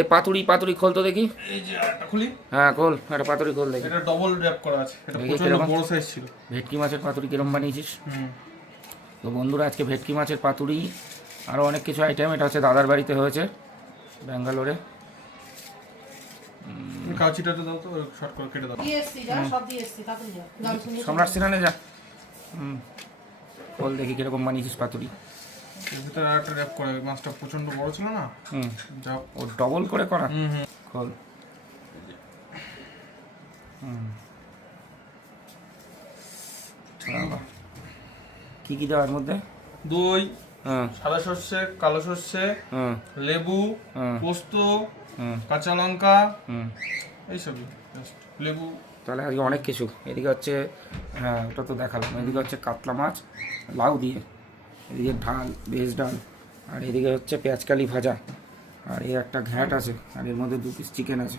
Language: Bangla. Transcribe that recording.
এই পাতুরি পাতুরি খোল তো দেখি। এই যে একটা খুলি। হ্যাঁ খোল, একটা পাতুরি খোল দেখি। এটা ডবল র‍্যাপ করা আছে, এটা দেখি প্রচন্ড কিরকম? বড় সাইজ ছিল। ভেটকি মাছের পাতুরি কিরকম বানিয়েছিস? তো বন্ধুরা আজকে ভেটকি মাছের পাতুরি আরও অনেক কিছু আইটেম, এটা হচ্ছে দাদার বাড়িতে হয়েছে ব্যাঙ্গালোরে। কাচিটাতে দাও তো, শর্ট করে কেটে দাও। সম্রাট সিনানে যা। খোল দেখি কিরকম বানিয়েছিস পাতুরি। এর ভিতরে আরেকটা র‍্যাপ করা, মাছটা প্রচন্ড বড় ছিল না। যা ও ডবল করে করা। খোল। কি কি দেওয়ার মধ্যে? দই, হ্যাঁ, সাদা সর্ষে, কালো সর্ষে, হ্যাঁ, লেবু, হ্যাঁ, পোস্ত, হুম, কাঁচা লঙ্কা, হুম। এইসবই। লেবু। তাহলে আজকে অনেক কিছু। এদিকে হচ্ছে, হ্যাঁ ওটা তো দেখালাম, এদিকে হচ্ছে কাতলা মাছ লাউ দিয়ে, এদিকে ডাল, ভেজ ডাল, আর এদিকে হচ্ছে পেঁয়াজকালি ভাজা, আর এই একটা ঘ্যাট আছে, আর এর মধ্যে 2 পিস চিকেন আছে।